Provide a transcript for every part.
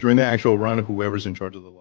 during the actual run, whoever's in charge of the lights.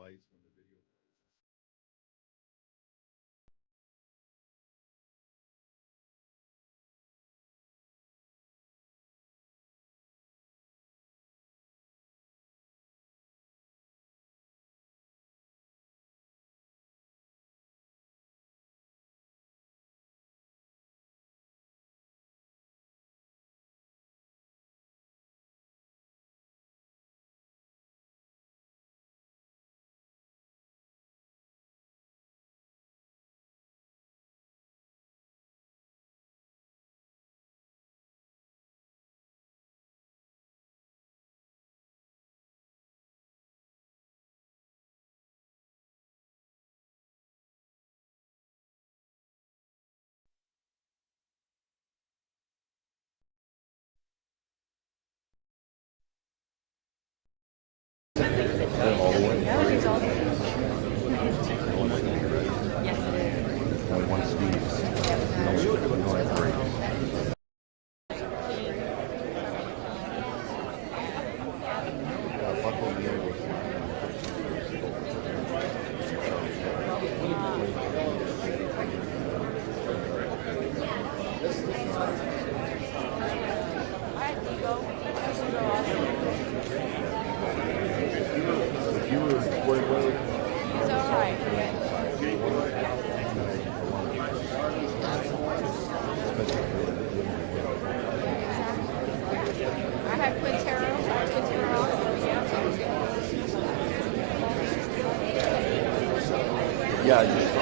Yeah, I just saw.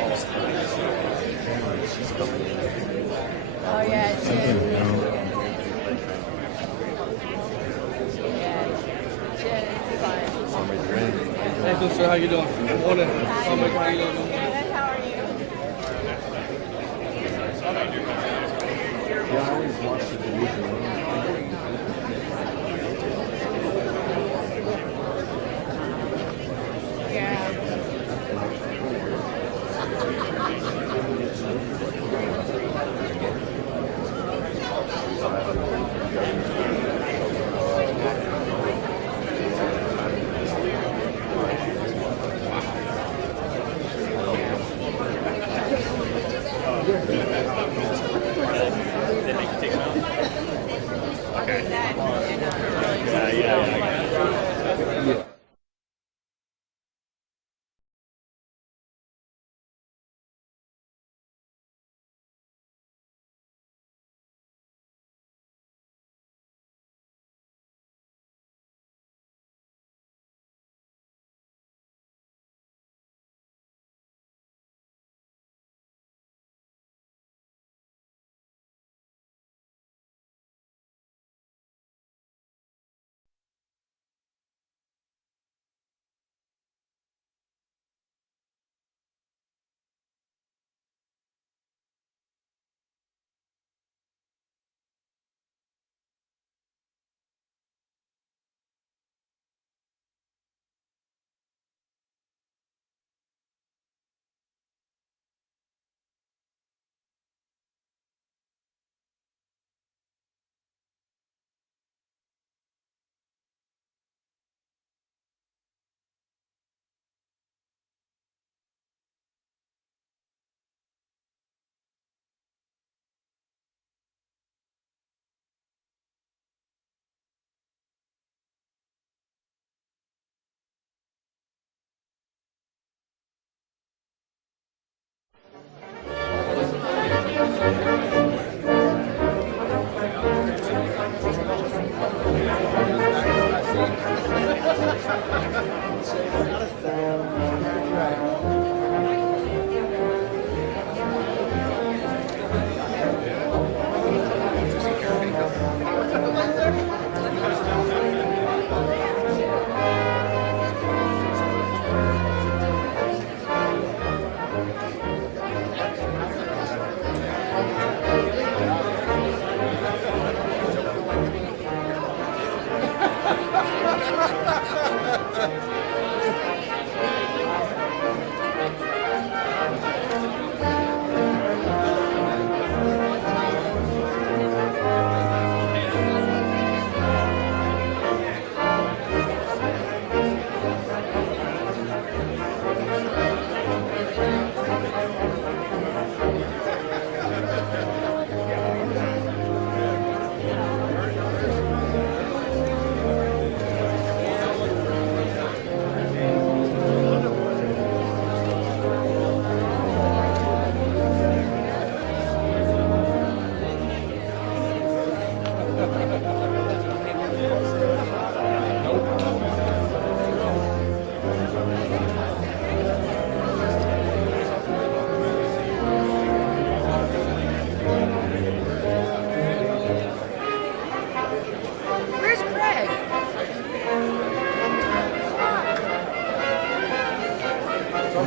Oh yeah, it's Jen. Yeah, Jen is fine. Hey, sister, how you doing? Good morning. How you doing? Good, how are you? Yeah, I always watch the division. Yeah.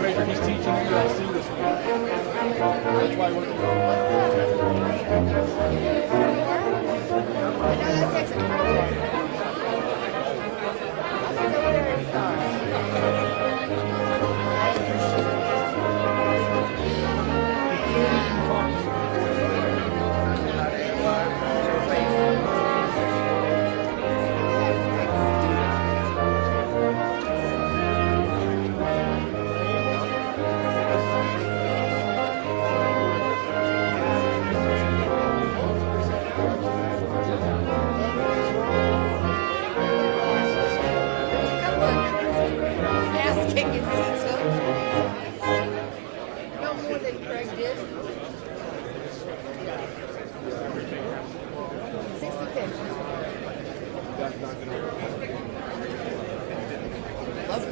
major he's teaching at USC this week. That's why we're. I know that takes a program. I'm so very sorry. I appreciate it. Ass kicking pizza. No more than Craig did. 65. Love it.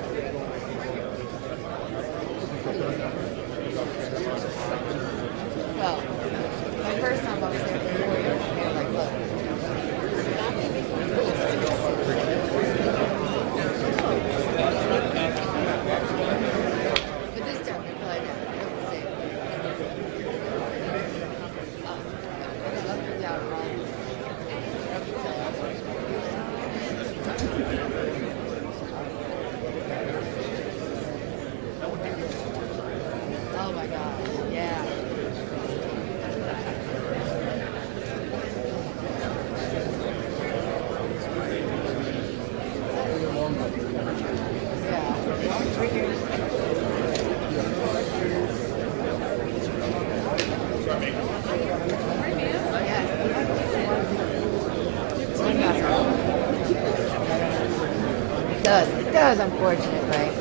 Well, my first time I was there for 4 years, they were like, look. But this time they probably didn't. It was the same. I got up and down wrong. Up and down. Oh my God, yeah. It does, unfortunately, right?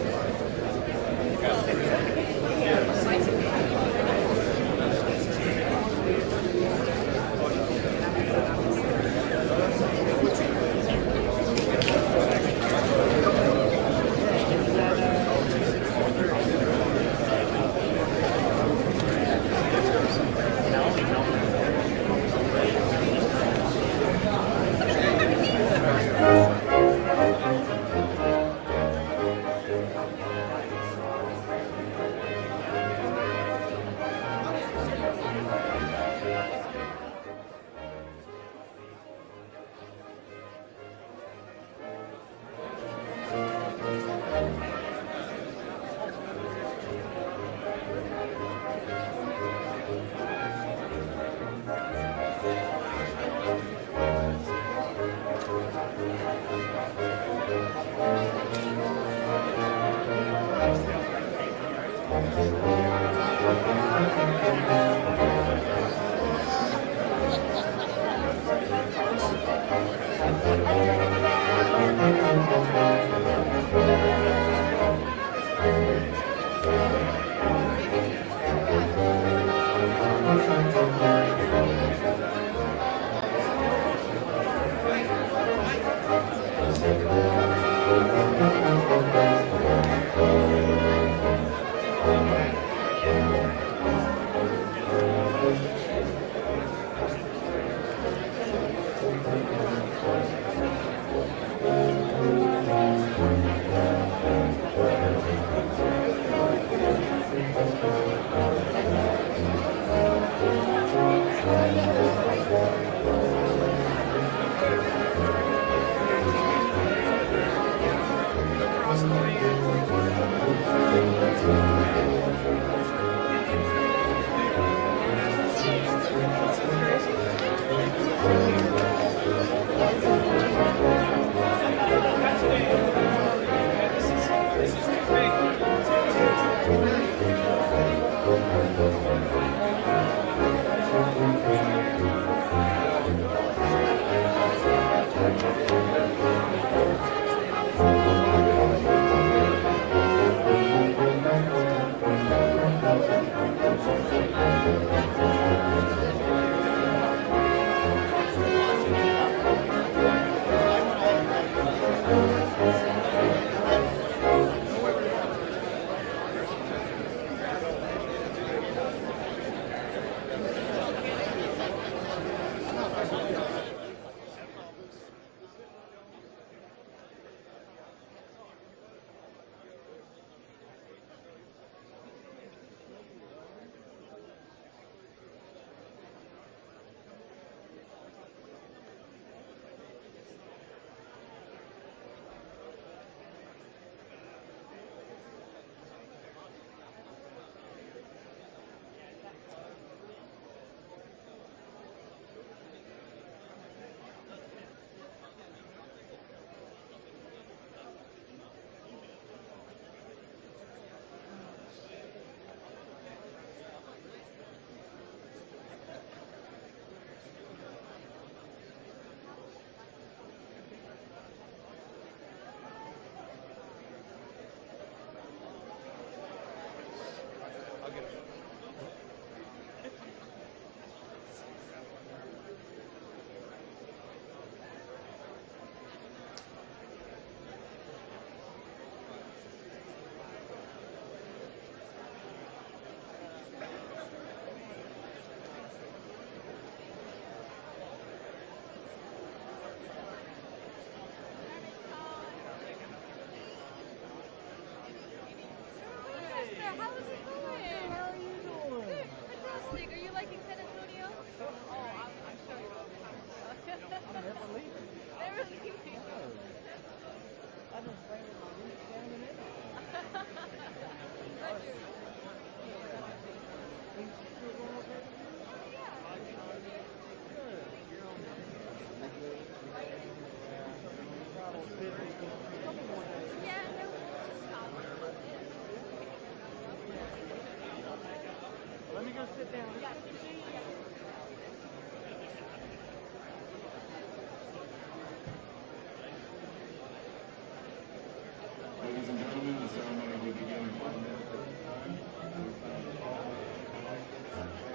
Ladies and gentlemen, the ceremony will begin in 1 minute at a time. Ladies and gentlemen, the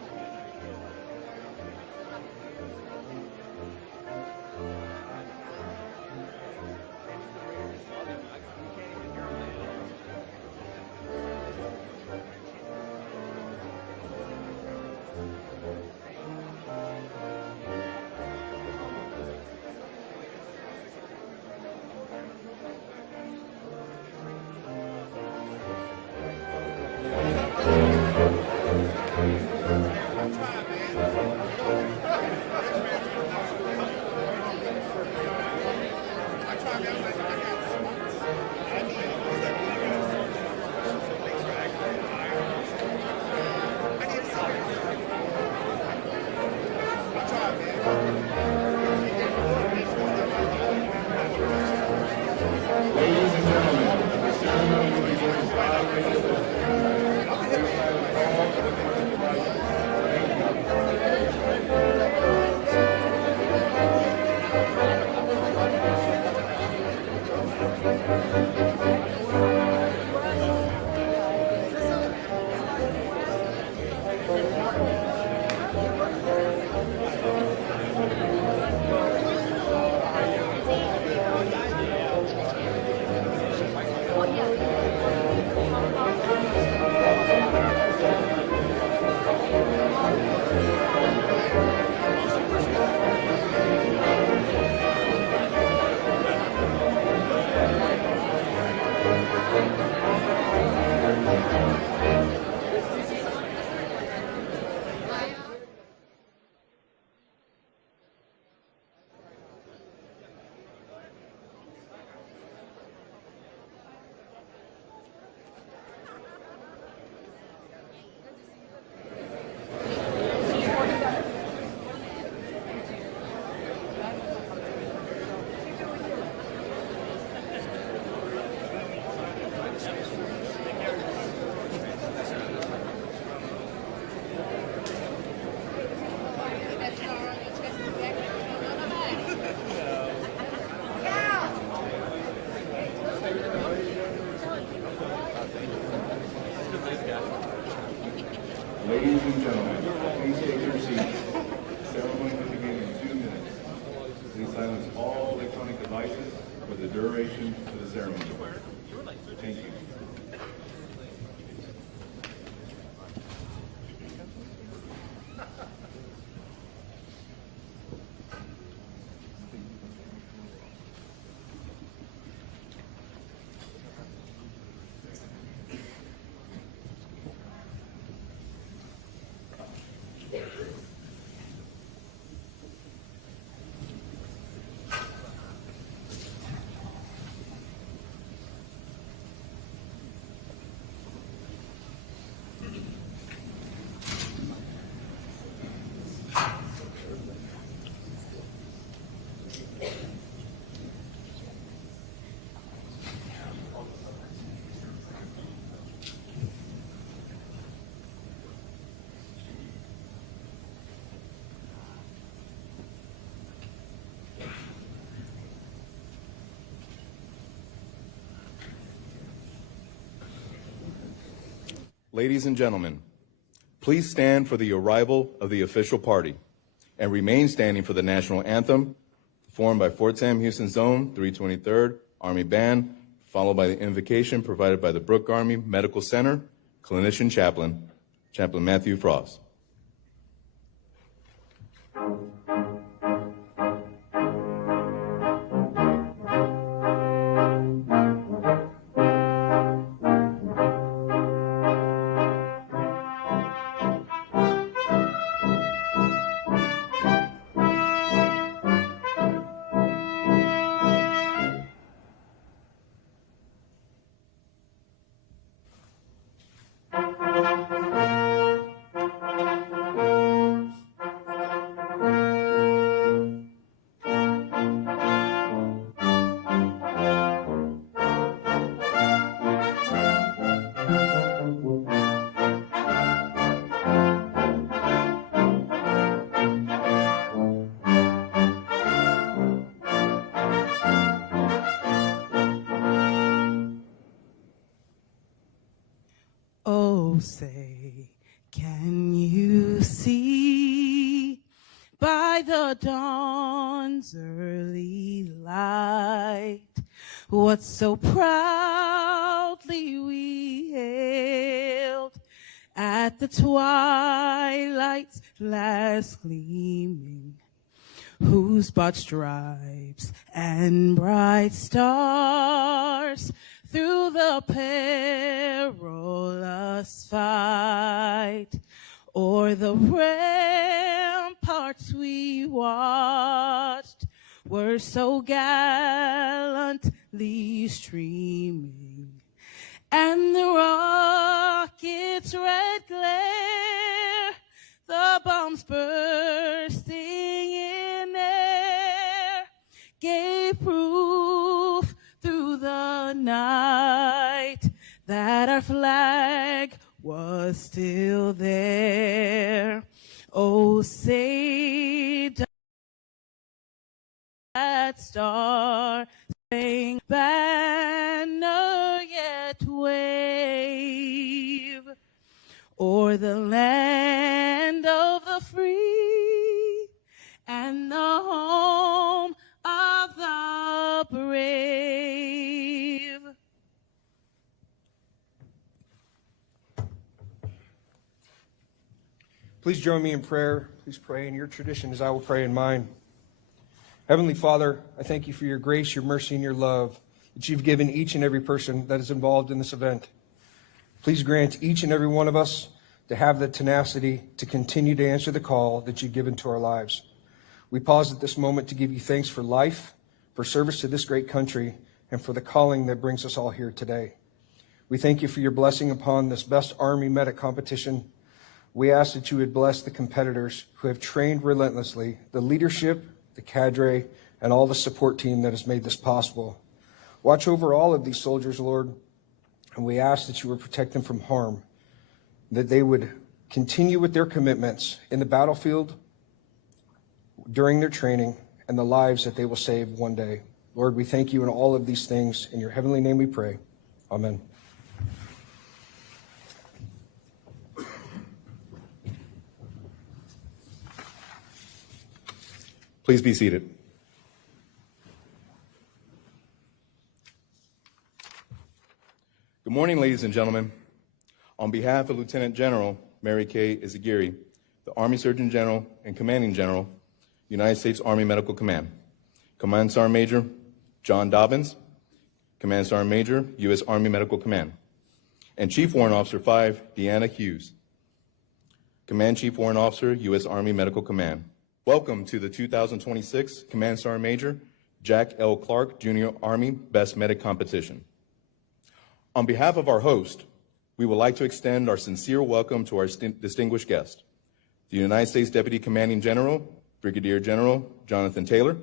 ceremony will begin in 5 minutes at a time. Please silence all electronic devices. Ladies and gentlemen, please take your seats. The ceremony will begin in 2 minutes. Please silence all electronic devices for the duration of the ceremony. Thank you. Ladies and gentlemen, please stand for the arrival of the official party and remain standing for the national anthem performed by Fort Sam Houston Zone 323rd Army Band, followed by the invocation provided by the Brooke Army Medical Center Clinician Chaplain, Chaplain Matthew Frost. Oh, say, can you see by the dawn's early light what so proudly we hailed at the twilight's last gleaming, whose broad stripes and bright stars through the perilous fight o'er the ramparts we watched were so gallantly streaming, and the rocket's red glare, the bombs bursting in air, gave proof through the night that our flag was still there. Oh, say does that star-spangled banner yet wave o'er the land of the free and the home of the brave? Please join me in prayer. Please pray in your tradition as I will pray in mine. Heavenly Father, I thank you for your grace, your mercy, and your love that you've given each and every person that is involved in this event. Please grant each and every one of us to have the tenacity to continue to answer the call that you've given to our lives. We pause at this moment to give you thanks for life, for service to this great country, and for the calling that brings us all here today. We thank you for your blessing upon this best Army medic competition. We ask that you would bless the competitors who have trained relentlessly, the leadership, the cadre, and all the support team that has made this possible. Watch over all of these soldiers, Lord, and we ask that you would protect them from harm, that they would continue with their commitments in the battlefield, during their training, and the lives that they will save one day. Lord, we thank you in all of these things. In your heavenly name we pray. Amen. Please be seated. Good morning, ladies and gentlemen. On behalf of Lieutenant General Mary K. Izagiri, the Army Surgeon General and Commanding General, United States Army Medical Command, Command Sergeant Major John Dobbins, Command Sergeant Major, U.S. Army Medical Command, and Chief Warrant Officer 5, Deanna Hughes, Command Chief Warrant Officer, U.S. Army Medical Command. Welcome to the 2026 Command Sergeant Major Jack L. Clark Jr. Army Best Medic Competition. On behalf of our host, we would like to extend our sincere welcome to our distinguished guest, the United States Deputy Commanding General, Brigadier General Jonathan Taylor,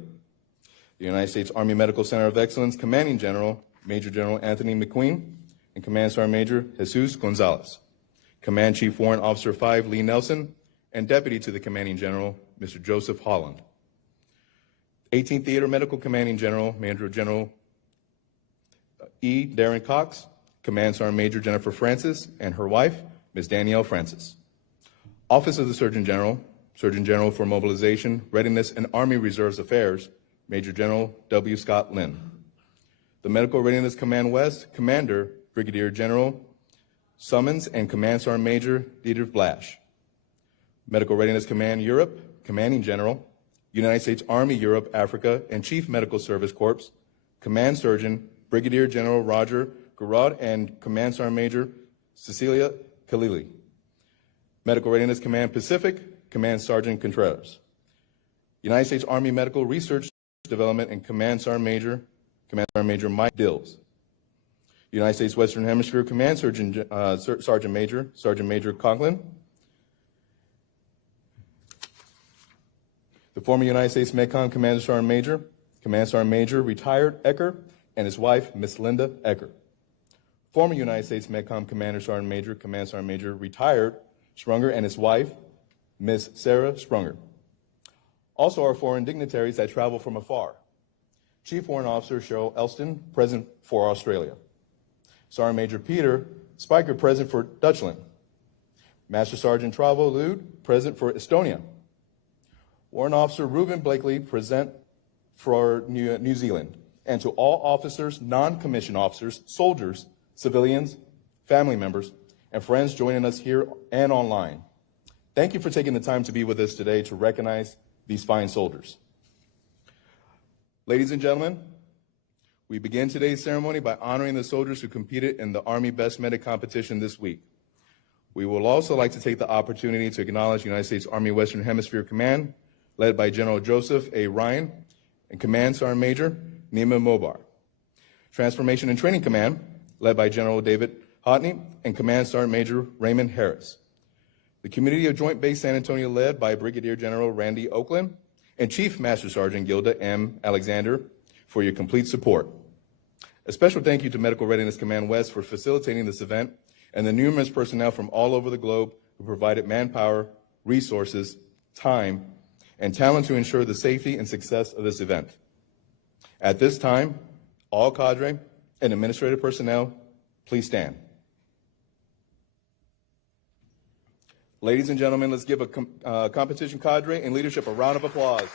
the United States Army Medical Center of Excellence Commanding General, Major General Anthony McQueen, and Command Sergeant Major Jesus Gonzalez, Command Chief Warrant Officer 5 Lee Nelson, and Deputy to the Commanding General, Mr. Joseph Holland. 18th Theater Medical Commanding General, Major General E. Darren Cox, Command Sergeant Major Jennifer Francis, and her wife, Ms. Danielle Francis. Office of the Surgeon General for Mobilization, Readiness, and Army Reserves Affairs, Major General W. Scott Lynn. The Medical Readiness Command West, Commander, Brigadier General Summons, and Command Sergeant Major Dieter Blasch. Medical Readiness Command Europe, Commanding General, United States Army Europe, Africa, and Chief Medical Service Corps, Command Surgeon, Brigadier General Roger Garrod, and Command Sergeant Major Cecilia Khalili. Medical Readiness Command Pacific, Command Sergeant Contreras. United States Army Medical Research Development and Command Sergeant Major Mike Dills. United States Western Hemisphere Command Sergeant Major Conklin. The former United States MedCom Command Sergeant Major retired Ecker, and his wife, Miss Linda Ecker. Former United States MedCom Command Sergeant Major retired Sprunger, and his wife, Miss Sarah Sprunger. Also our foreign dignitaries that travel from afar. Chief Warrant Officer Cheryl Elston, present for Australia. Sergeant Major Peter Spiker, present for Dutchland. Master Sergeant Travo Lude, present for Estonia. Warrant Officer Reuben Blakely, present for New Zealand. And to all officers, non-commissioned officers, soldiers, civilians, family members, and friends joining us here and online. Thank you for taking the time to be with us today to recognize these fine soldiers. Ladies and gentlemen, we begin today's ceremony by honoring the soldiers who competed in the Army Best Medic competition this week. We will also like to take the opportunity to acknowledge United States Army Western Hemisphere Command, led by General Joseph A. Ryan, and Command Sergeant Major Nima Mobar. Transformation and Training Command, led by General David Hotney and Command Sergeant Major Raymond Harris. The Community of Joint Base San Antonio, led by Brigadier General Randy Oakland and Chief Master Sergeant Gilda M. Alexander, for your complete support. A special thank you to Medical Readiness Command West for facilitating this event and the numerous personnel from all over the globe who provided manpower, resources, time, and talent to ensure the safety and success of this event. At this time, all cadre and administrative personnel, please stand. Ladies and gentlemen, let's give a competition cadre and leadership a round of applause.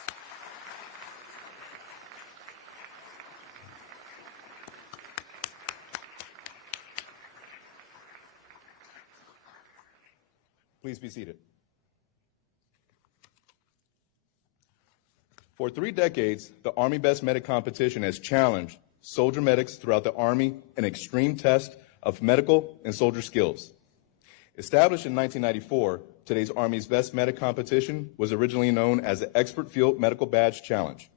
Please be seated. For 3 decades, the Army Best Medic competition has challenged soldier medics throughout the Army in extreme test of medical and soldier skills. Established in 1994, today's Army's Best Medic competition was originally known as the Expert Field Medical Badge Challenge.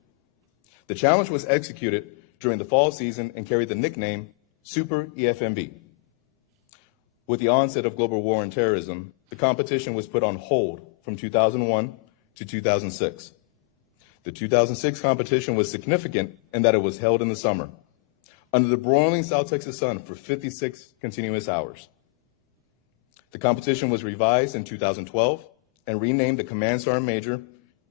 The challenge was executed during the fall season and carried the nickname Super EFMB. With the onset of global war and terrorism, the competition was put on hold from 2001 to 2006. The 2006 competition was significant in that it was held in the summer, under the broiling South Texas sun for 56 continuous hours. The competition was revised in 2012 and renamed the Command Sergeant Major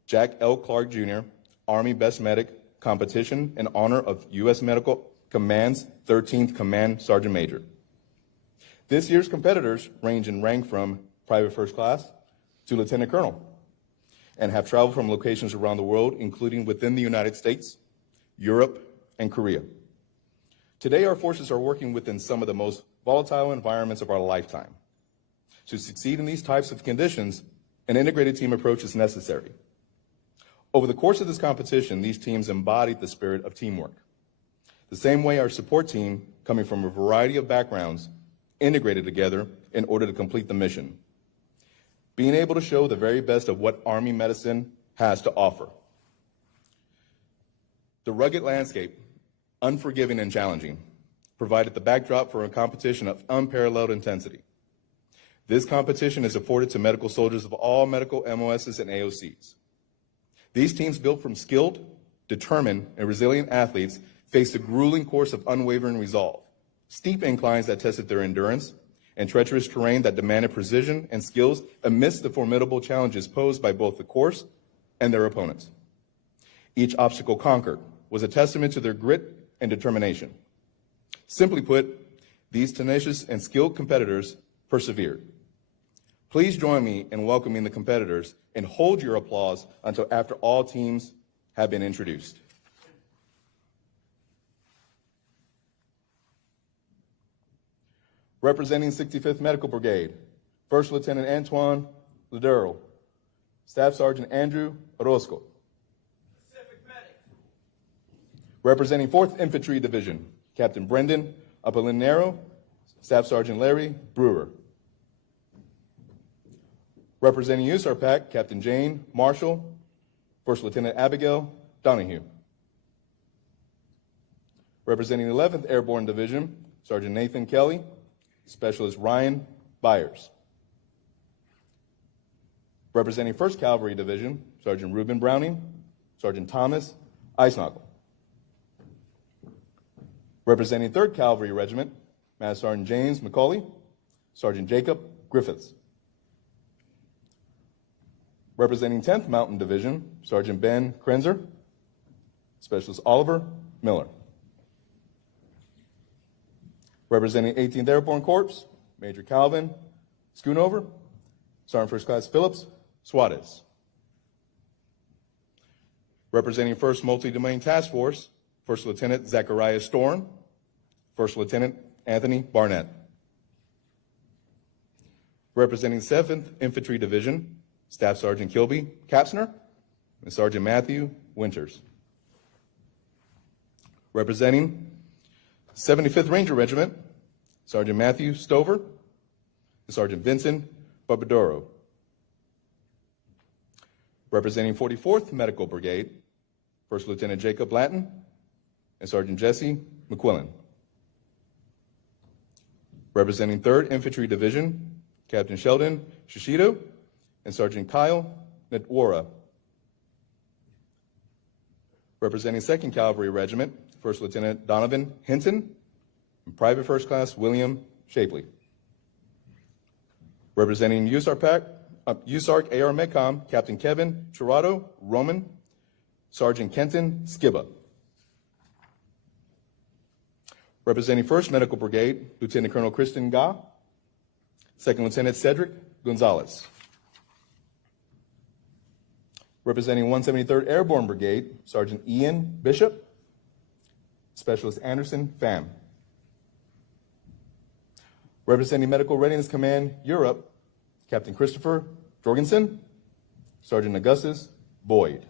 Jack L. Clark Jr. Army Best Medic Competition in honor of U.S. Medical Command's 13th Command Sergeant Major. This year's competitors range in rank from Private First Class to Lieutenant Colonel and have traveled from locations around the world, including within the United States, Europe, and Korea. Today, our forces are working within some of the most volatile environments of our lifetime. To succeed in these types of conditions, an integrated team approach is necessary. Over the course of this competition, these teams embodied the spirit of teamwork. The same way our support team, coming from a variety of backgrounds, integrated together in order to complete the mission, being able to show the very best of what Army medicine has to offer. The rugged landscape, unforgiving and challenging, provided the backdrop for a competition of unparalleled intensity. This competition is afforded to medical soldiers of all medical MOSs and AOCs. These teams, built from skilled, determined, and resilient athletes, faced a grueling course of unwavering resolve, steep inclines that tested their endurance, and treacherous terrain that demanded precision and skills amidst the formidable challenges posed by both the course and their opponents. Each obstacle conquered was a testament to their grit and determination. Simply put, these tenacious and skilled competitors persevered. Please join me in welcoming the competitors and hold your applause until after all teams have been introduced. Representing 65th Medical Brigade, First Lieutenant Antoine Ladero, Staff Sergeant Andrew Orozco. Representing 4th Infantry Division, Captain Brendan Apolinero, Staff Sergeant Larry Brewer. Representing USARPAC, Captain Jane Marshall, First Lieutenant Abigail Donahue. Representing 11th Airborne Division, Sergeant Nathan Kelly, Specialist Ryan Byers. Representing 1st Cavalry Division, Sergeant Reuben Browning, Sergeant Thomas Eisnagel. Representing 3rd Cavalry Regiment, Master Sergeant James McCauley, Sergeant Jacob Griffiths. Representing 10th Mountain Division, Sergeant Ben Krenzer, Specialist Oliver Miller. Representing 18th Airborne Corps, Major Calvin Schoonover, Sergeant First Class Phillips Suarez. Representing 1st Multi-Domain Task Force, First Lieutenant Zachariah Storm, First Lieutenant Anthony Barnett. Representing 7th Infantry Division, Staff Sergeant Kilby Kapsner and Sergeant Matthew Winters. Representing 75th Ranger Regiment, Sergeant Matthew Stover and Sergeant Vincent Barbadoro. Representing 44th Medical Brigade, First Lieutenant Jacob Lattin and Sergeant Jesse McQuillan. Representing 3rd Infantry Division, Captain Sheldon Shishido and Sergeant Kyle Netwara. Representing 2nd Cavalry Regiment, First Lieutenant Donovan Hinton and Private First Class William Shapley. Representing USARC AR MEDCOM, Captain Kevin Chirado Roman, Sergeant Kenton Skiba. Representing 1st Medical Brigade, Lieutenant Colonel Kristen Ga, 2nd Lieutenant Cedric Gonzalez. Representing 173rd Airborne Brigade, Sergeant Ian Bishop, Specialist Anderson Pham. Representing Medical Readiness Command Europe, Captain Christopher Jorgensen, Sergeant Augustus Boyd.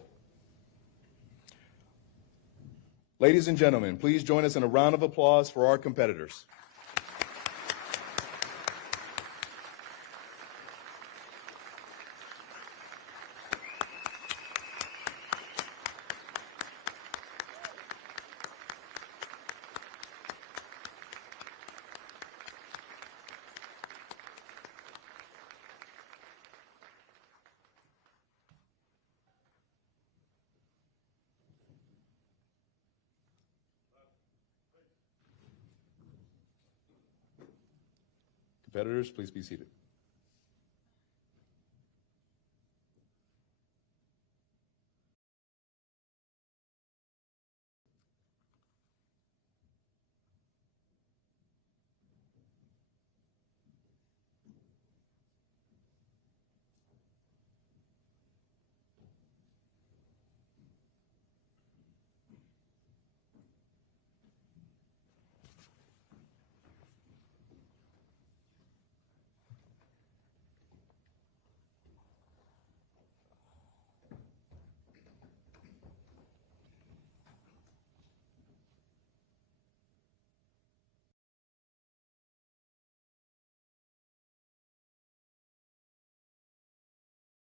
Ladies and gentlemen, please join us in a round of applause for our competitors. Competitors, please be seated.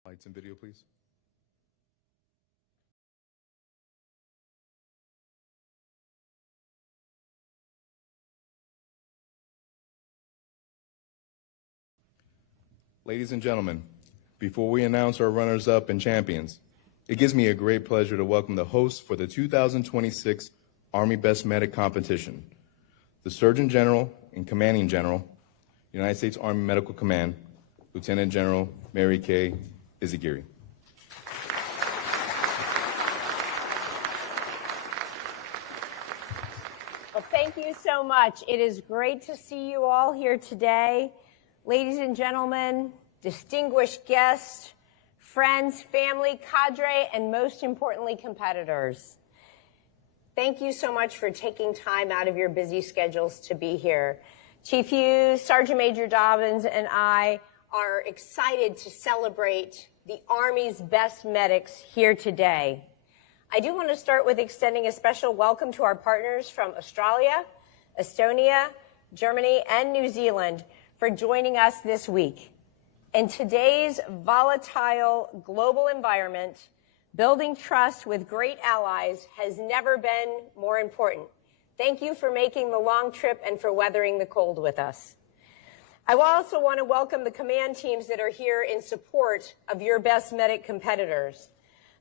Lights and video, please. Ladies and gentlemen, before we announce our runners-up and champions, it gives me a great pleasure to welcome the hosts for the 2026 Army Best Medic Competition, the Surgeon General and Commanding General, United States Army Medical Command, Lieutenant General Mary Kay Izagiri. Well, thank you so much. It is great to see you all here today. Ladies and gentlemen, distinguished guests, friends, family, cadre, and most importantly, competitors. Thank you so much for taking time out of your busy schedules to be here. Chief Hughes, Sergeant Major Dobbins, and I are excited to celebrate the Army's best medics here today. I do want to start with extending a special welcome to our partners from Australia, Estonia, Germany, and New Zealand for joining us this week. In today's volatile global environment, building trust with great allies has never been more important. Thank you for making the long trip and for weathering the cold with us. I also want to welcome the command teams that are here in support of your best medic competitors.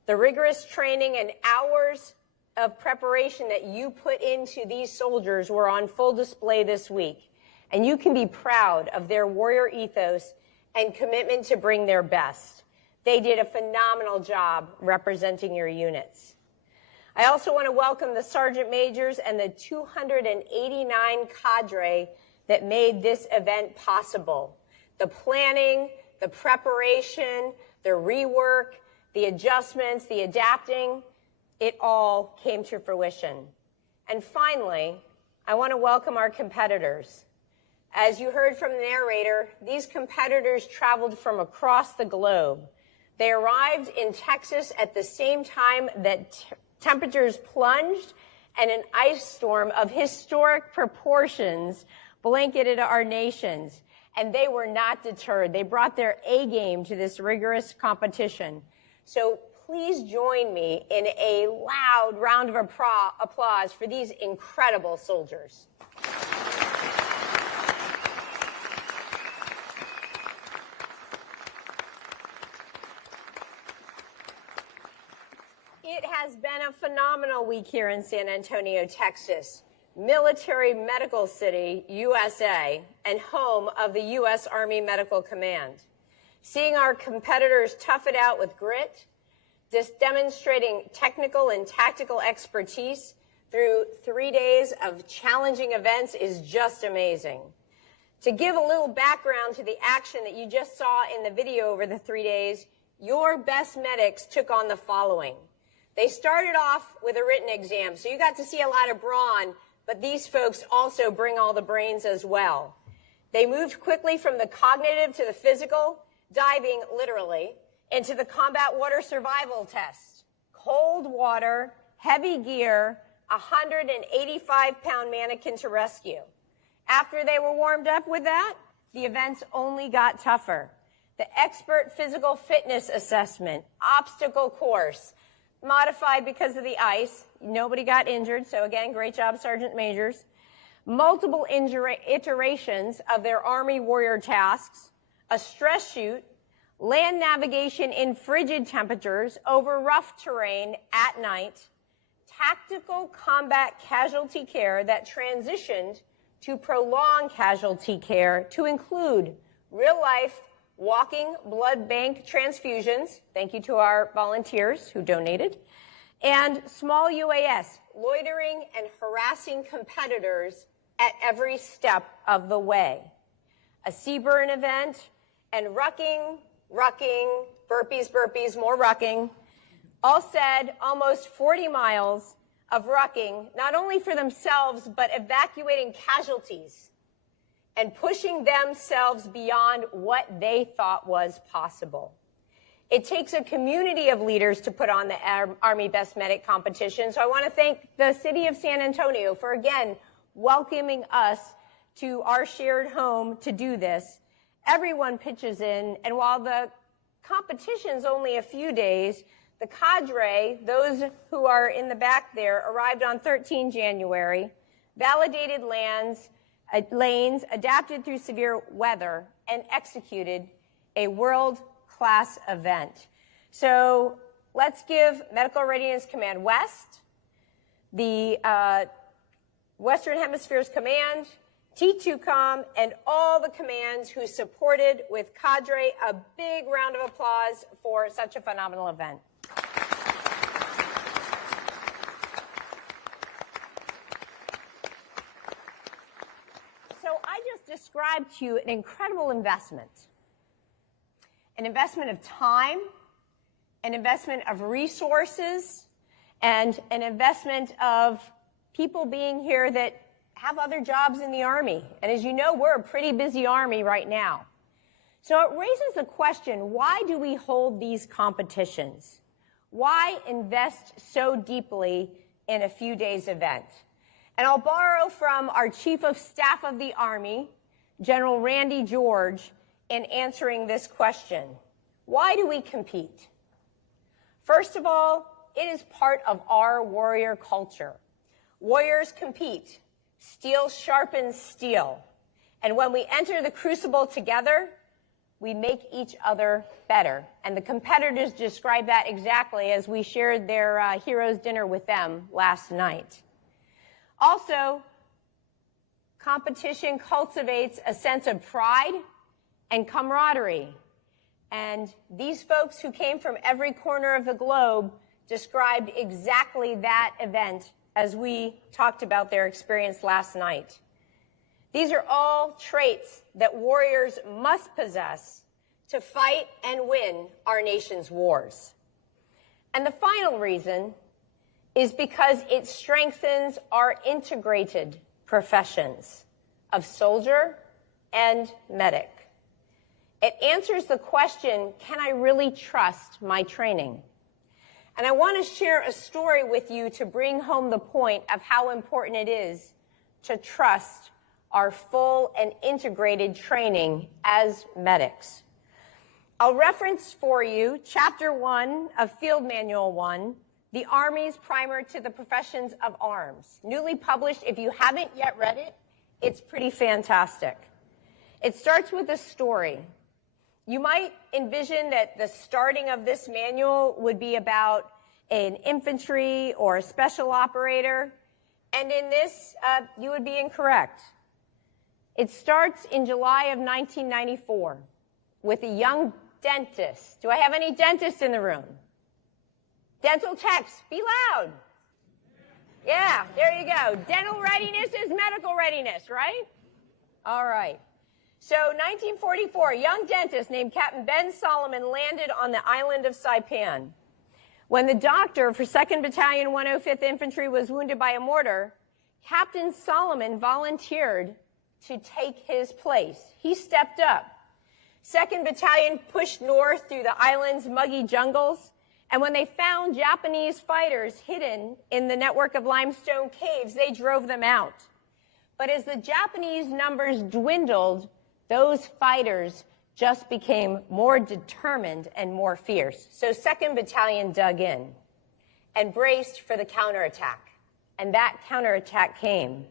The rigorous training and hours of preparation that you put into these soldiers were on full display this week, and you can be proud of their warrior ethos and commitment to bring their best. They did a phenomenal job representing your units. I also want to welcome the sergeant majors and the 289 cadre that made this event possible. The planning, the preparation, the rework, the adjustments, the adapting, it all came to fruition. And finally, I want to welcome our competitors. As you heard from the narrator, these competitors traveled from across the globe. They arrived in Texas at the same time that temperatures plunged and an ice storm of historic proportions blanketed our nations. And they were not deterred. They brought their A game to this rigorous competition. So please join me in a loud round of applause for these incredible soldiers. It has been a phenomenal week here in San Antonio, Texas, military medical city, USA, and home of the U.S. Army Medical Command. Seeing our competitors tough it out with grit, demonstrating technical and tactical expertise through 3 days of challenging events is just amazing. To give a little background to the action that you just saw in the video over the 3 days, your best medics took on the following. They started off with a written exam, so you got to see a lot of brawn, but these folks also bring all the brains as well. They moved quickly from the cognitive to the physical, diving literally into the combat water survival test. Cold water, heavy gear, 185-pound mannequin to rescue. After they were warmed up with that, the events only got tougher. The expert physical fitness assessment, obstacle course, modified because of the ice. Nobody got injured, so again, great job, Sergeant Majors. Multiple iterations of their Army warrior tasks, a stress shoot, land navigation in frigid temperatures over rough terrain at night, tactical combat casualty care that transitioned to prolonged casualty care to include real-life walking blood bank transfusions, thank you to our volunteers who donated, and small UAS, loitering and harassing competitors at every step of the way. A CBURN event and rucking, burpees, more rucking, all said almost 40 miles of rucking, not only for themselves, but evacuating casualties and pushing themselves beyond what they thought was possible. It takes a community of leaders to put on the Army Best Medic competition, so I want to thank the city of San Antonio for, again, welcoming us to our shared home to do this. Everyone pitches in, and while the competition's only a few days, the cadre, those who are in the back there, arrived on 13 January, validated lanes, adapted through severe weather, and executed a world-class event. So let's give Medical Readiness Command West, the Western Hemisphere's Command, T2Com, and all the commands who supported with cadre a big round of applause for such a phenomenal event. So I just described to you an incredible investment. An investment of time, an investment of resources, and an investment of people being here that have other jobs in the Army. And as you know, we're a pretty busy Army right now. So it raises the question, why do we hold these competitions? Why invest so deeply in a few days event? And I'll borrow from our Chief of Staff of the Army, General Randy George, in answering this question. Why do we compete? First of all, it is part of our warrior culture. Warriors compete. Steel sharpens steel. And when we enter the crucible together, we make each other better. And the competitors described that exactly as we shared their heroes' dinner with them last night. Also, competition cultivates a sense of pride and camaraderie. And these folks who came from every corner of the globe described exactly that event as we talked about their experience last night. These are all traits that warriors must possess to fight and win our nation's wars. And the final reason is because it strengthens our integrated professions of soldier and medic. It answers the question, can I really trust my training? And I want to share a story with you to bring home the point of how important it is to trust our full and integrated training as medics. I'll reference for you Chapter 1 of Field Manual 1, The Army's Primer to the Professions of Arms. Newly published. If you haven't yet read it, it's pretty fantastic. It starts with a story. You might envision that the starting of this manual would be about an infantry or a special operator, and in this, you would be incorrect. It starts in July of 1994 with a young dentist. Do I have any dentists in the room? Dental techs, be loud. Yeah, there you go. Dental readiness is medical readiness, right? All right. So 1944, a young dentist named Captain Ben Solomon landed on the island of Saipan. When the doctor for 2nd Battalion 105th Infantry was wounded by a mortar, Captain Solomon volunteered to take his place. He stepped up. 2nd Battalion pushed north through the island's muggy jungles, and when they found Japanese fighters hidden in the network of limestone caves, they drove them out. But as the Japanese numbers dwindled, those fighters just became more determined and more fierce. So 2nd Battalion dug in and braced for the counterattack. And that counterattack came.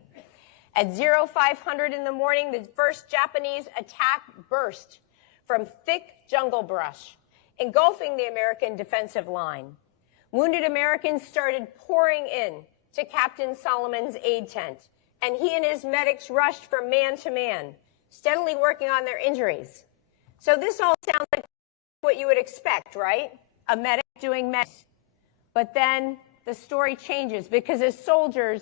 At 0500 in the morning, the first Japanese attack burst from thick jungle brush, engulfing the American defensive line. Wounded Americans started pouring in to Captain Solomon's aid tent, and he and his medics rushed from man to man, steadily working on their injuries. So this all sounds like what you would expect, right? A medic doing medics. But then the story changes, because as soldiers,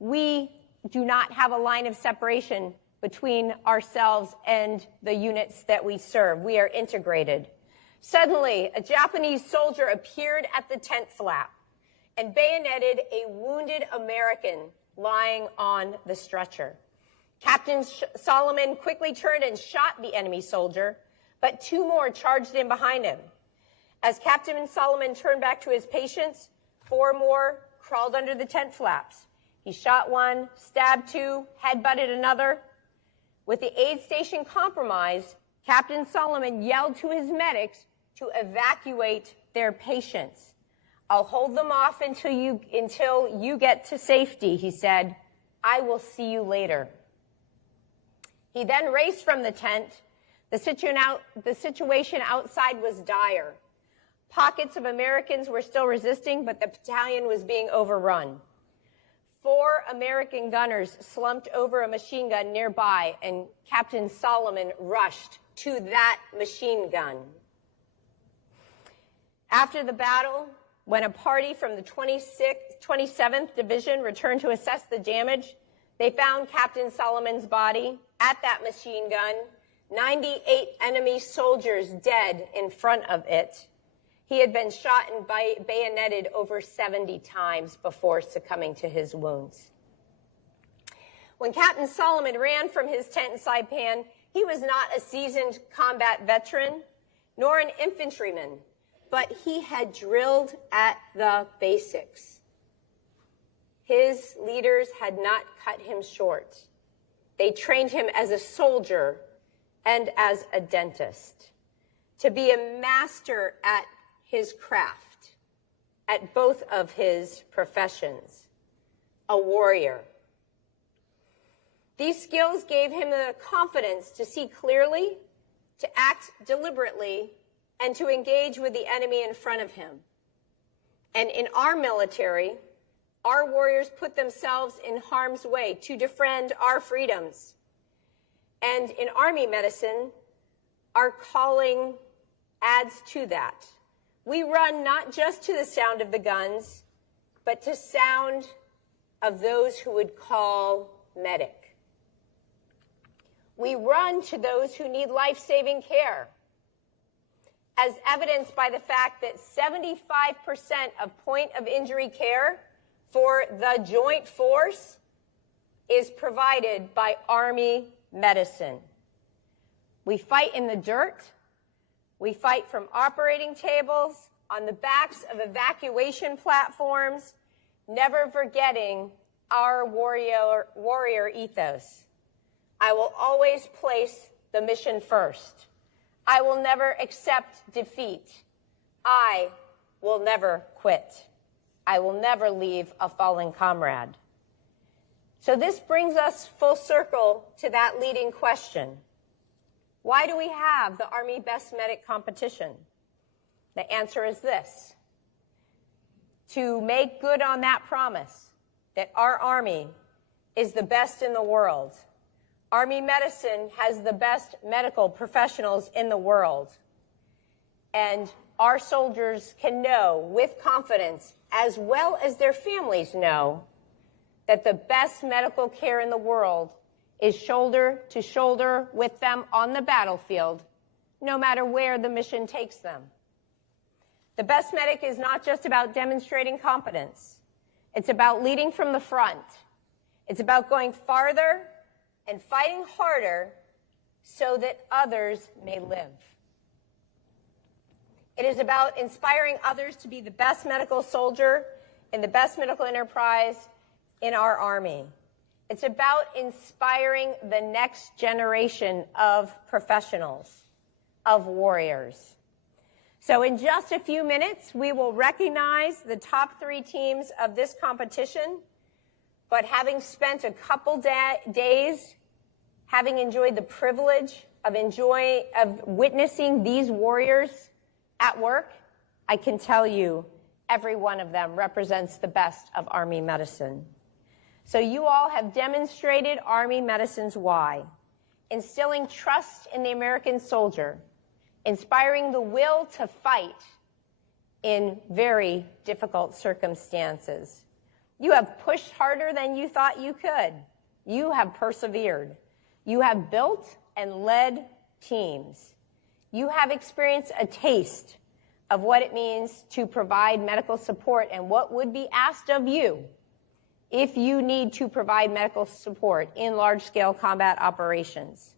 we do not have a line of separation between ourselves and the units that we serve. We are integrated. Suddenly, a Japanese soldier appeared at the tent flap and bayoneted a wounded American lying on the stretcher. Captain Solomon quickly turned and shot the enemy soldier, but 2 more charged in behind him. As Captain Solomon turned back to his patients, 4 more crawled under the tent flaps. He shot 1, stabbed 2, headbutted another. With the aid station compromised, Captain Solomon yelled to his medics to evacuate their patients. I'll hold them off until you get to safety, he said. I will see you later. He then raced from the tent. The situation outside was dire. Pockets of Americans were still resisting, but the battalion was being overrun. 4 American gunners slumped over a machine gun nearby, and Captain Solomon rushed to that machine gun. After the battle, when a party from the 27th Division returned to assess the damage, they found Captain Solomon's body at that machine gun, 98 enemy soldiers dead in front of it. He had been shot and bayoneted over 70 times before succumbing to his wounds. When Captain Solomon ran from his tent in Saipan, he was not a seasoned combat veteran, nor an infantryman, but he had drilled at the basics. His leaders had not cut him short. They trained him as a soldier and as a dentist to be a master at his craft, at both of his professions, a warrior. These skills gave him the confidence to see clearly, to act deliberately, and to engage with the enemy in front of him. And in our military, our warriors put themselves in harm's way to defend our freedoms. And in Army medicine, our calling adds to that. We run not just to the sound of the guns, but to sound of those who would call medic. We run to those who need life-saving care, as evidenced by the fact that 75% of point of injury care for the joint force is provided by Army medicine. We fight in the dirt. We fight from operating tables, on the backs of evacuation platforms, never forgetting our warrior ethos. I will always place the mission first. I will never accept defeat. I will never quit. I will never leave a fallen comrade. So this brings us full circle to that leading question. Why do we have the Army Best Medic competition? The answer is this: to make good on that promise that our Army is the best in the world. Army medicine has the best medical professionals in the world. And our soldiers can know with confidence, as well as their families know, that the best medical care in the world is shoulder to shoulder with them on the battlefield, no matter where the mission takes them. The best medic is not just about demonstrating competence. It's about leading from the front. It's about going farther and fighting harder so that others may live. It is about inspiring others to be the best medical soldier in the best medical enterprise in our Army. It's about inspiring the next generation of professionals, of warriors. So in just a few minutes, we will recognize the top 3 teams of this competition. But having spent a couple days, having enjoyed the privilege of witnessing these warriors at work, I can tell you every one of them represents the best of Army medicine. So you all have demonstrated Army medicine's why, instilling trust in the American soldier, inspiring the will to fight in very difficult circumstances. You have pushed harder than you thought you could. You have persevered. You have built and led teams. You have experienced a taste of what it means to provide medical support and what would be asked of you if you need to provide medical support in large-scale combat operations.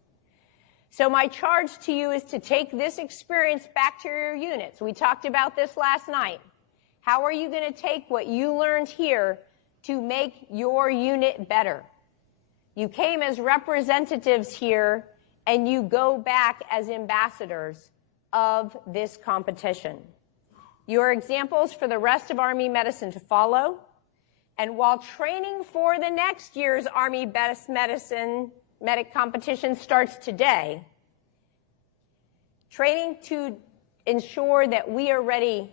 So my charge to you is to take this experience back to your units. We talked about this last night. How are you going to take what you learned here to make your unit better? You came as representatives here, and you go back as ambassadors of this competition. You are examples for the rest of Army medicine to follow. And while training for the next year's Army Best Medicine Medic competition starts today, training to ensure that we are ready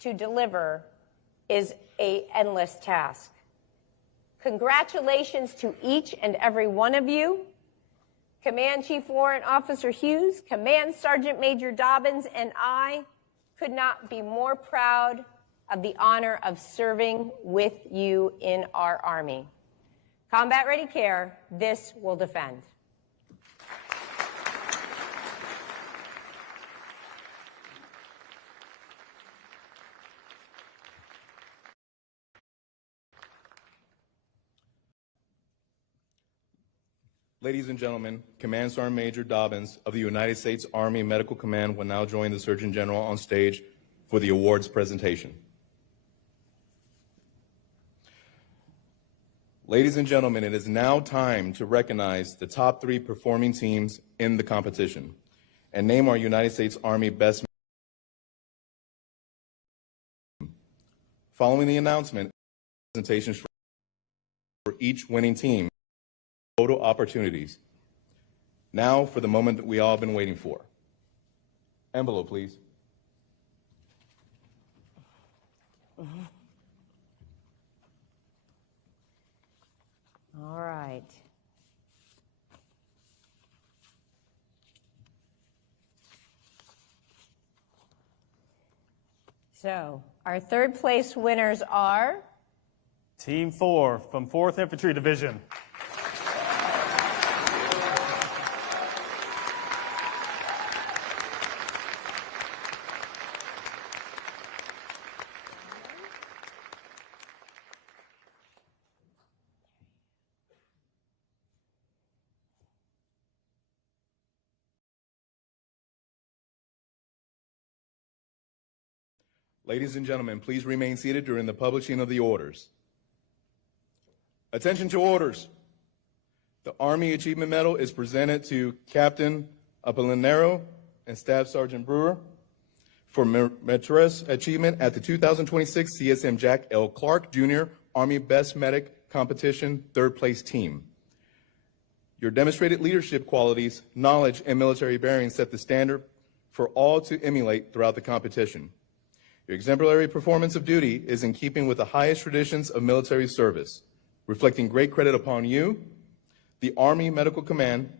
to deliver is an endless task. Congratulations to each and every one of you. Command Chief Warrant Officer Hughes, Command Sergeant Major Dobbins, and I could not be more proud of the honor of serving with you in our Army. Combat Ready Care, this will defend. Ladies and gentlemen, Command Sergeant Major Dobbins of the United States Army Medical Command will now join the Surgeon General on stage for the awards presentation. Ladies and gentlemen, it is now time to recognize the top 3 performing teams in the competition and name our United States Army Best. Following the announcement, presentations for each winning team. Photo opportunities. Now for the moment that we all have been waiting for. Envelope, please. All right. So our 3rd place winners are Team 4 from 4th Infantry Division. Ladies and gentlemen, please remain seated during the publishing of the orders. Attention to orders. The Army Achievement Medal is presented to Captain Apolinero and Staff Sergeant Brewer for meritorious achievement at the 2026 CSM Jack L. Clark Jr. Army Best Medic Competition 3rd place team. Your demonstrated leadership qualities, knowledge, and military bearing set the standard for all to emulate throughout the competition. Your exemplary performance of duty is in keeping with the highest traditions of military service, reflecting great credit upon you, the Army Medical Command,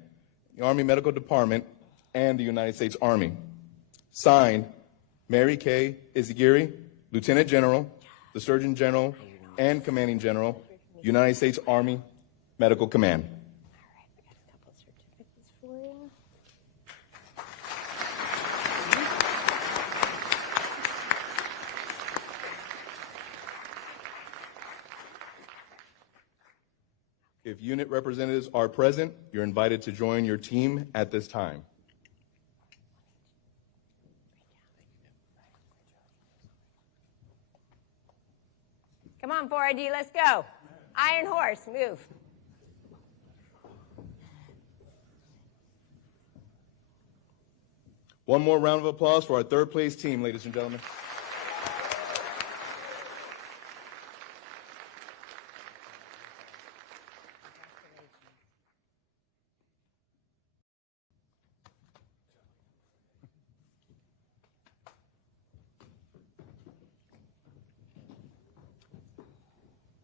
the Army Medical Department, and the United States Army. Signed, Mary K. Izagiri, Lieutenant General, the Surgeon General, and Commanding General, United States Army Medical Command. If unit representatives are present, you're invited to join your team at this time. Come on, 4ID, let's go. Iron Horse, move. One more round of applause for our 3rd place team, ladies and gentlemen.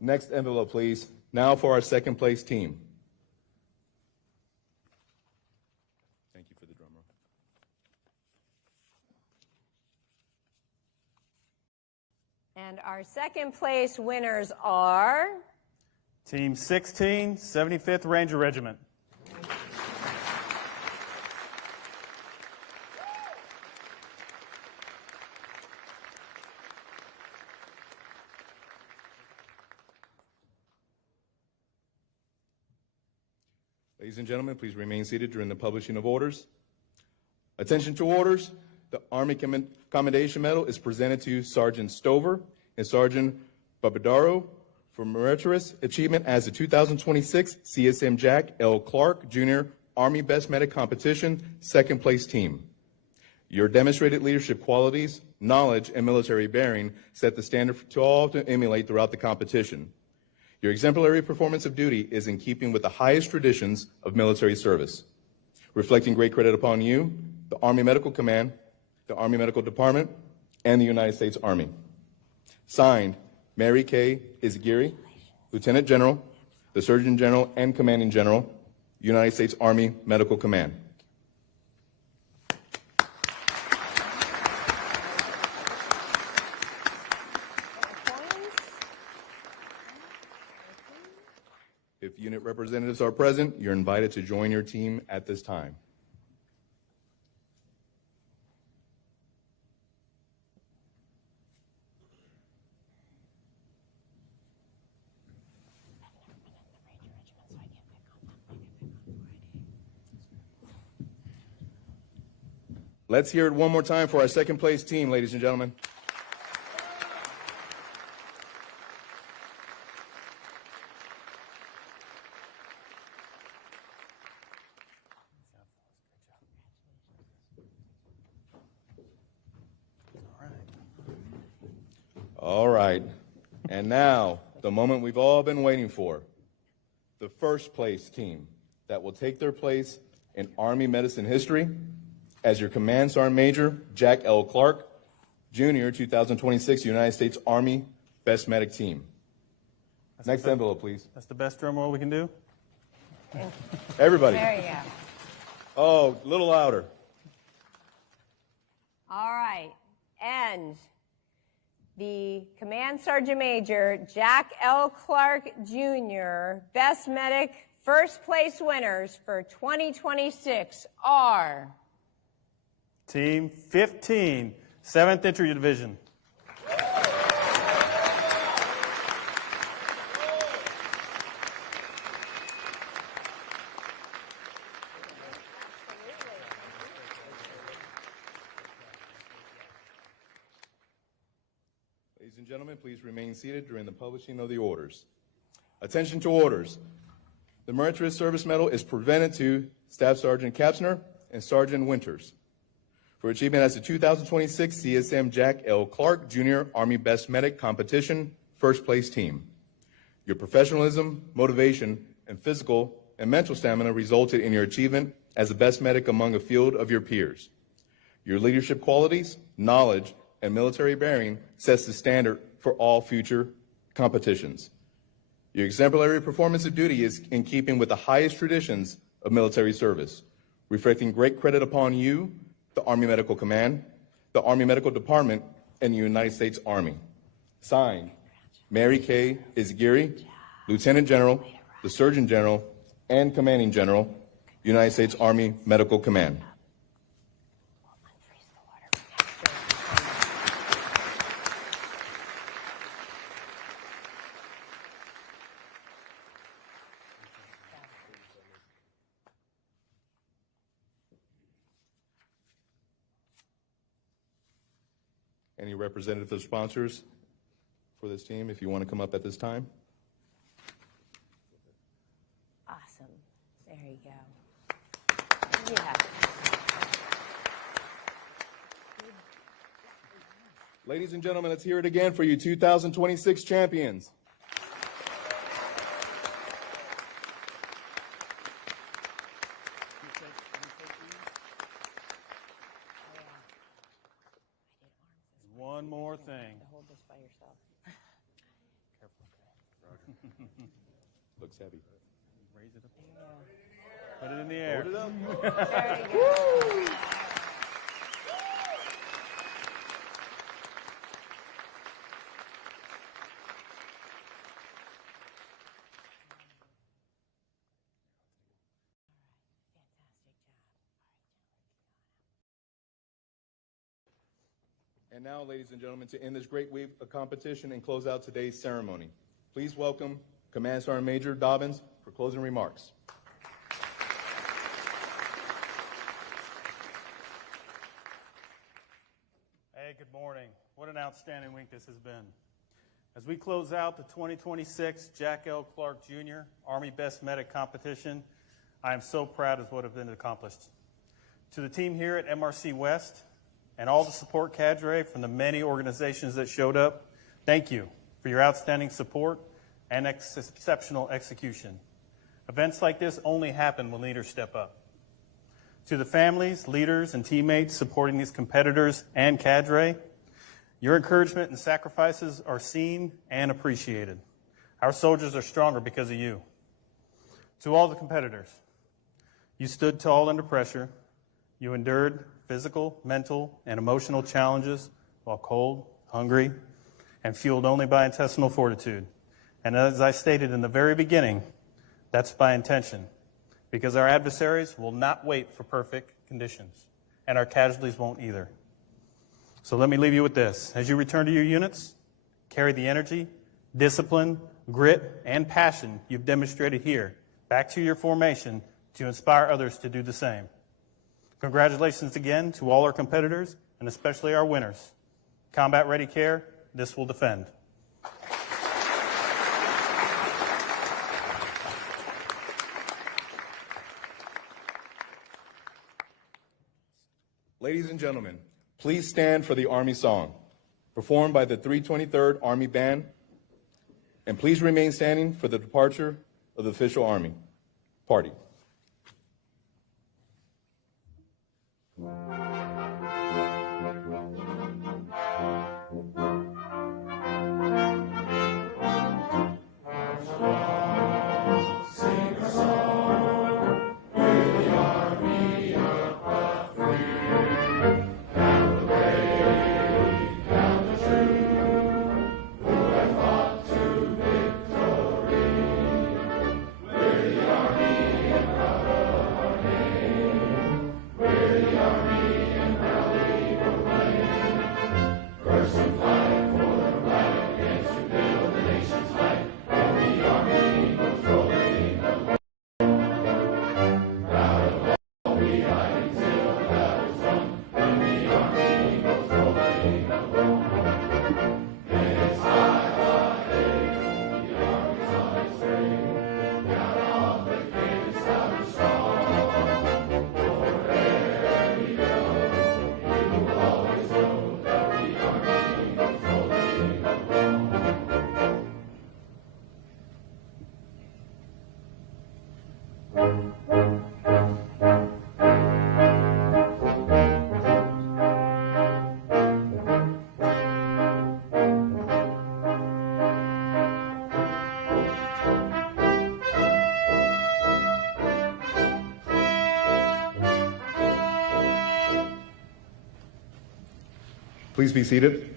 Next envelope, please. Now for our 2nd place team. Thank you for the drum roll. And our 2nd place winners are Team 16, 75th Ranger Regiment. Ladies and gentlemen, please remain seated during the publishing of orders. Attention to orders. The Army Commendation Medal is presented to Sergeant Stover and Sergeant Babadaro for meritorious achievement as the 2026 CSM Jack L. Clark Jr. Army Best Medic Competition 2nd place team. Your demonstrated leadership qualities, knowledge, and military bearing set the standard to all to emulate throughout the competition. Your exemplary performance of duty is in keeping with the highest traditions of military service, reflecting great credit upon you, the Army Medical Command, the Army Medical Department, and the United States Army. Signed, Mary K. Izagiri, Lieutenant General, the Surgeon General, and Commanding General, United States Army Medical Command. If unit representatives are present, you're invited to join your team at this time. Let's hear it one more time for our 2nd place team, ladies and gentlemen. All right, and now, the moment we've all been waiting for, the 1st place team that will take their place in Army medicine history as your Command Sergeant Major, Jack L. Clark, Jr., 2026 United States Army Best Medic Team. Next envelope, please. That's the best drum roll we can do. Everybody. There you go. Oh, a little louder. All right. And the Command Sergeant Major, Jack L. Clark, Jr., Best Medic, 1st place winners for 2026 are Team 15, 7th Infantry Division. and gentlemen, please remain seated during the publishing of the orders. Attention to orders. The Meritorious Service Medal is presented to Staff Sergeant Kapsner and Sergeant Winters for achievement as the 2026 CSM Jack L. Clark Jr. Army Best Medic Competition First Place Team. Your professionalism, motivation, and physical and mental stamina resulted in your achievement as the best medic among a field of your peers. Your leadership qualities, knowledge, and military bearing sets the standard for all future competitions. Your exemplary performance of duty is in keeping with the highest traditions of military service, reflecting great credit upon you, the Army Medical Command, the Army Medical Department, and the United States Army. Signed, Mary K. Izagiri, Lieutenant General, the Surgeon General, and Commanding General, United States Army Medical Command. Any representative of sponsors for this team, if you want to come up at this time? Awesome. There you go. Yeah. Ladies and gentlemen, let's hear it again for you 2026 champions. One more thing. Hold this by yourself. Careful. Looks heavy. Raise it up. Put it in the air. Hold it up. There you go. And now, ladies and gentlemen, to end this great week of competition and close out today's ceremony, please welcome Command Sergeant Major Dobbins for closing remarks. Hey, good morning. What an outstanding week this has been. As we close out the 2026 Jack L. Clark Jr. Army Best Medic Competition, I am so proud of what has been accomplished. To the team here at MRC West, and all the support cadre from the many organizations that showed up, thank you for your outstanding support and exceptional execution. Events like this only happen when leaders step up. To the families, leaders, and teammates supporting these competitors and cadre, your encouragement and sacrifices are seen and appreciated. Our soldiers are stronger because of you. To all the competitors, you stood tall under pressure. You endured physical, mental, and emotional challenges while cold, hungry, and fueled only by intestinal fortitude. And as I stated in the very beginning, that's by intention, because our adversaries will not wait for perfect conditions, and our casualties won't either. So let me leave you with this. As you return to your units, carry the energy, discipline, grit, and passion you've demonstrated here back to your formation to inspire others to do the same. Congratulations again to all our competitors, and especially our winners. Combat ready care, this will defend. Ladies and gentlemen, please stand for the Army song, performed by the 323rd Army Band, and please remain standing for the departure of the official Army party. With the Army Please be seated.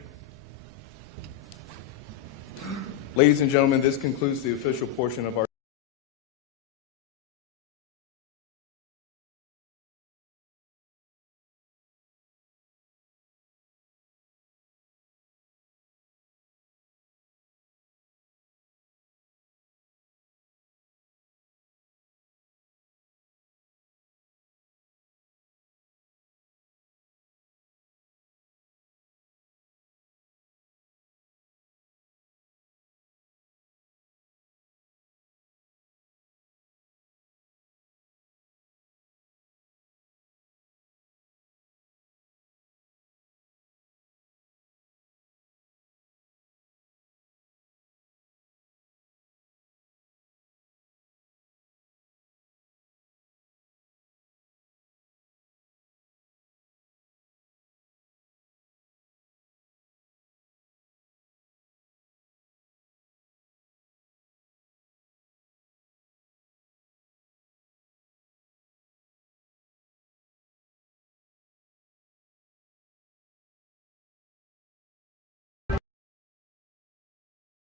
Ladies and gentlemen, this concludes the official portion of our